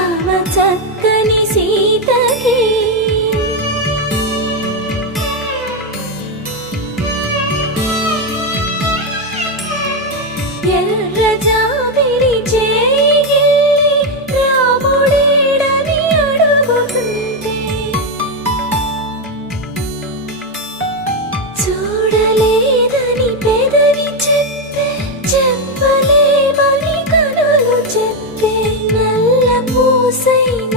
రామ చక్కని సీతకి ఎర్ర జాబిలి చేయి రాముడేడని అడుగుతుంటే చూడలేదని పెదవి చెప్పే చెప్పలేమని కనులు చెప్పే నల్ల పూసైన